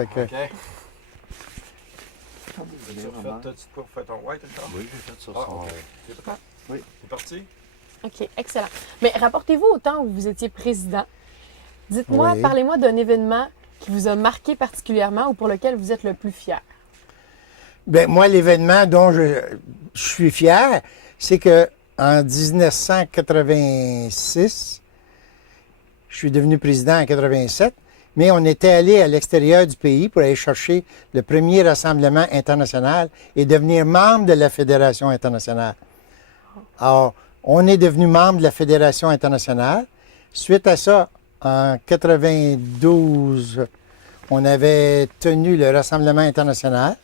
Fait que, OK. T'as-tu pas fait ton white encore? Oui, j'ai fait sur Ah, son... OK. C'est prêt? Oui. C'est parti? OK, excellent. Mais rapportez-vous au temps où vous étiez président. Dites-moi, Oui. parlez-moi d'un événement qui vous a marqué particulièrement ou pour lequel vous êtes le plus fier. ben, moi, l'événement dont je suis fier, c'est que en 1986, je suis devenu président en 87, mais on était allé à l'extérieur du pays pour aller chercher le premier rassemblement international et devenir membre de la Fédération internationale. Alors, on est devenu membre de la Fédération internationale. Suite à ça, en 92, on avait tenu le Rassemblement international.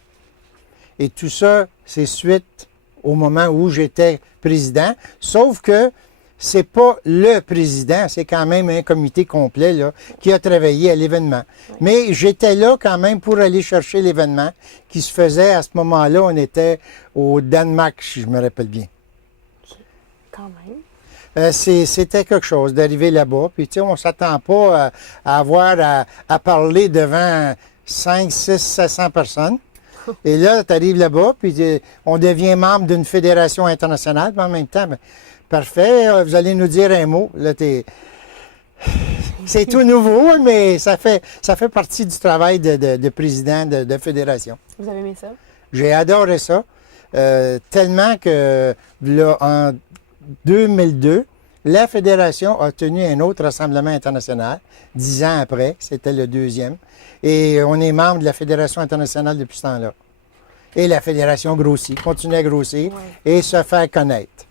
Et tout ça, c'est suite au moment où j'étais président. Sauf que c'est pas le président, c'est quand même un comité complet là, qui a travaillé à l'événement. Mais j'étais là quand même pour aller chercher l'événement qui se faisait à ce moment-là. On était au Danemark, si je me rappelle bien. Quand même. C'était quelque chose d'arriver là-bas. Puis, tu sais, on ne s'attend pas à avoir à parler devant 5, 6, 700 personnes. Et là, tu arrives là-bas, puis on devient membre d'une fédération internationale. Puis en même temps, ben, parfait, vous allez nous dire un mot. Là, c'est tout nouveau, mais ça fait partie du travail de président de fédération. Vous avez aimé ça? J'ai adoré ça, tellement que là, en 2002, la Fédération a tenu un autre rassemblement international, 10 ans après, c'était le deuxième, et on est membre de la Fédération internationale depuis ce temps-là. Et la Fédération grossit, continue à grossir et se faire connaître.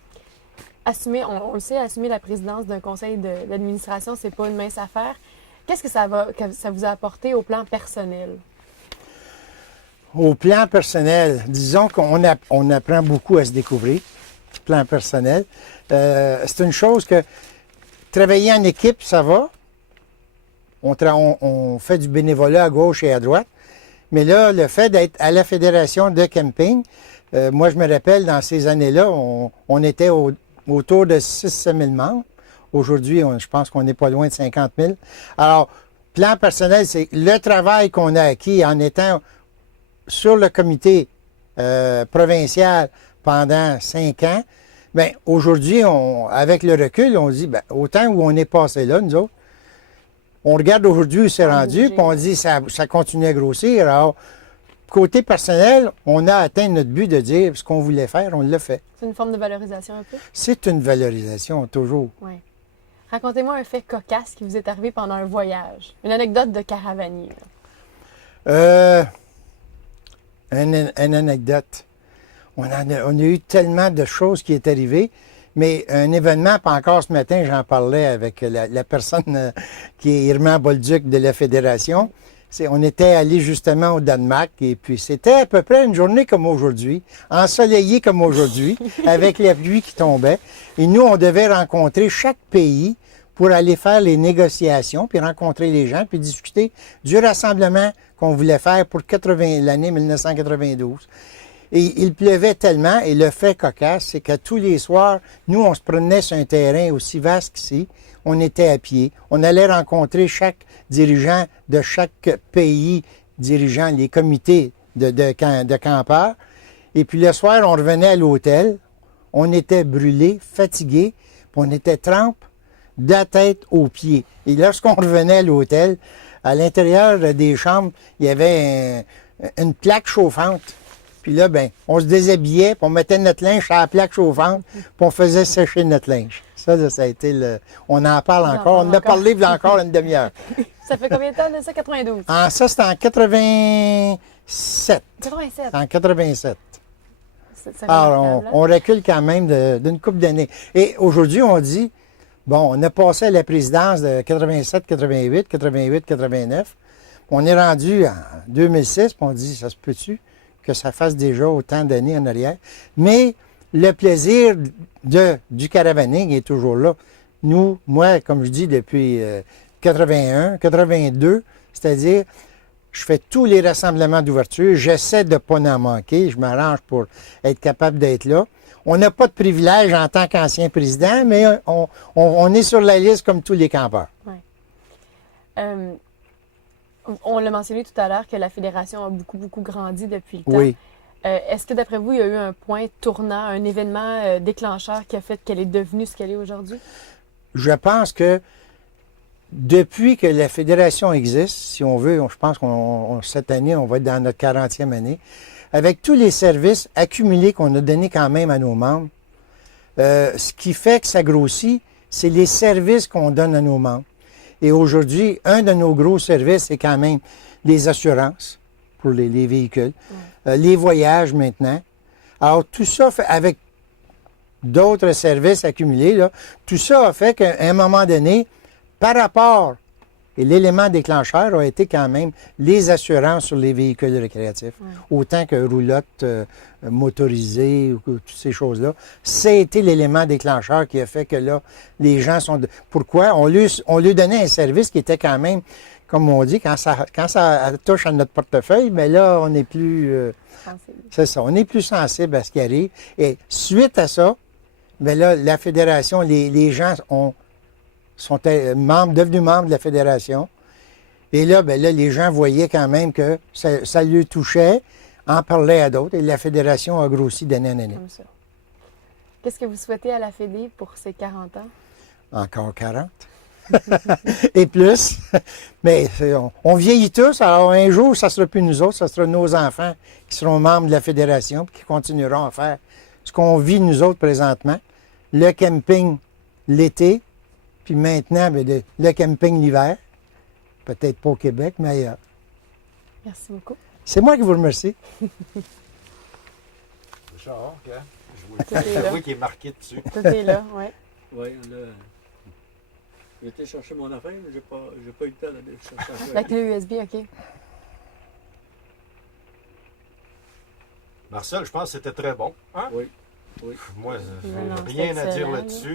Assumer, on le sait, assumer la présidence d'un conseil d'administration, c'est pas une mince affaire. Qu'est-ce que ça vous a apporté au plan personnel? Au plan personnel, disons qu'on apprend beaucoup à se découvrir. Plan personnel. C'est une chose que travailler en équipe, ça va. On fait du bénévolat à gauche et à droite. Mais là, le fait d'être à la fédération de camping, moi, je me rappelle, dans ces années-là, on était autour de 6-7 000 membres. Aujourd'hui, je pense qu'on n'est pas loin de 50 000. Alors, plan personnel, c'est le travail qu'on a acquis en étant sur le comité provincial pendant 5 ans. Bien, aujourd'hui, avec le recul, on dit, bien, autant où on est passé là, nous autres, on regarde aujourd'hui où c'est rendu, puis on dit, ça continue à grossir. Alors, côté personnel, on a atteint notre but de dire ce qu'on voulait faire, on l'a fait. C'est une forme de valorisation un peu? C'est une valorisation, toujours. Oui. Racontez-moi un fait cocasse qui vous est arrivé pendant un voyage. Une anecdote de caravanier. Une anecdote. On a eu tellement de choses qui est arrivées, mais un événement, pas encore ce matin, j'en parlais avec la personne qui est Irma Bolduc de la Fédération. On était allé justement au Danemark et puis c'était à peu près une journée comme aujourd'hui, ensoleillée comme aujourd'hui, avec la pluie qui tombait. Et nous, on devait rencontrer chaque pays pour aller faire les négociations, puis rencontrer les gens, puis discuter du rassemblement qu'on voulait faire pour l'année 1992. Et il pleuvait tellement, et le fait cocasse, c'est que tous les soirs, nous, on se promenait sur un terrain aussi vaste qu'ici, on était à pied, on allait rencontrer chaque dirigeant de chaque pays, dirigeant les comités de campeurs, et puis le soir, on revenait à l'hôtel, on était brûlés, fatigués, puis on était trempes de la tête aux pieds. Et lorsqu'on revenait à l'hôtel, à l'intérieur des chambres, il y avait une plaque chauffante. Puis là, ben, on se déshabillait, puis on mettait notre linge à la plaque chauffante, puis on faisait sécher notre linge. Ça a été le... On en parle encore. On en a parlé il y a encore une demi-heure. Ça fait combien de temps de ça, 92? Ça, c'était en 87. 87? En 87. C'est Alors, on recule quand même d'une couple d'années. Et aujourd'hui, on dit, bon, on a passé à la présidence de 87, 88, 88, 89. On est rendu en 2006, puis on dit, ça se peut-tu que ça fasse déjà autant d'années en arrière? Mais le plaisir du caravaning est toujours là. Nous, moi, comme je dis, depuis 81, 82, c'est-à-dire, je fais tous les rassemblements d'ouverture, j'essaie de ne pas en manquer, je m'arrange pour être capable d'être là. On n'a pas de privilège en tant qu'ancien président, mais on est sur la liste comme tous les campeurs. Ouais. On l'a mentionné tout à l'heure que la fédération a beaucoup, beaucoup grandi depuis le temps. Oui. Est-ce que d'après vous, il y a eu un point tournant, un événement déclencheur qui a fait qu'elle est devenue ce qu'elle est aujourd'hui? Je pense que depuis que la fédération existe, si on veut, je pense qu'on cette année, on va être dans notre 40e année, avec tous les services accumulés qu'on a donnés quand même à nos membres, ce qui fait que ça grossit, c'est les services qu'on donne à nos membres. Et aujourd'hui, un de nos gros services, c'est quand même les assurances pour les véhicules, les voyages maintenant. Alors, tout ça, avec d'autres services accumulés, là, tout ça a fait qu'à un moment donné, par rapport, et l'élément déclencheur a été quand même les assurances sur les véhicules récréatifs, autant que roulottes motorisées ou toutes ces choses-là. C'était l'élément déclencheur qui a fait que là, les gens sont... Pourquoi? On lui donnait un service qui était quand même, comme on dit, quand ça touche à notre portefeuille, mais là, on n'est plus... c'est ça, on est plus sensible à ce qui arrive. Et suite à ça, bien là, la fédération, les gens sont devenus membres de la fédération. Et là, bien là, les gens voyaient quand même que ça lui touchait, en parlait à d'autres, et la fédération a grossi d'année en année. Comme ça. Qu'est-ce que vous souhaitez à la Fédé pour ses 40 ans? Encore 40. Et plus. Mais on vieillit tous, alors un jour, ça ne sera plus nous autres, ça sera nos enfants qui seront membres de la fédération et qui continueront à faire ce qu'on vit nous autres présentement. Le camping l'été, puis maintenant, bien, le camping l'hiver. Peut-être pas au Québec, mais ailleurs. Merci beaucoup. C'est moi qui vous remercie. Richard, hein? Tout est là. Oui, qui est marqué dessus. Tout est là, oui. Oui, là. J'ai été chercher mon affaire, mais j'ai pas eu le temps d'aller chercher la La clé USB, OK. Marcel, je pense que c'était très bon. Hein? Oui, oui. Moi, Non, j'ai rien c'est à dire excellent, là-dessus.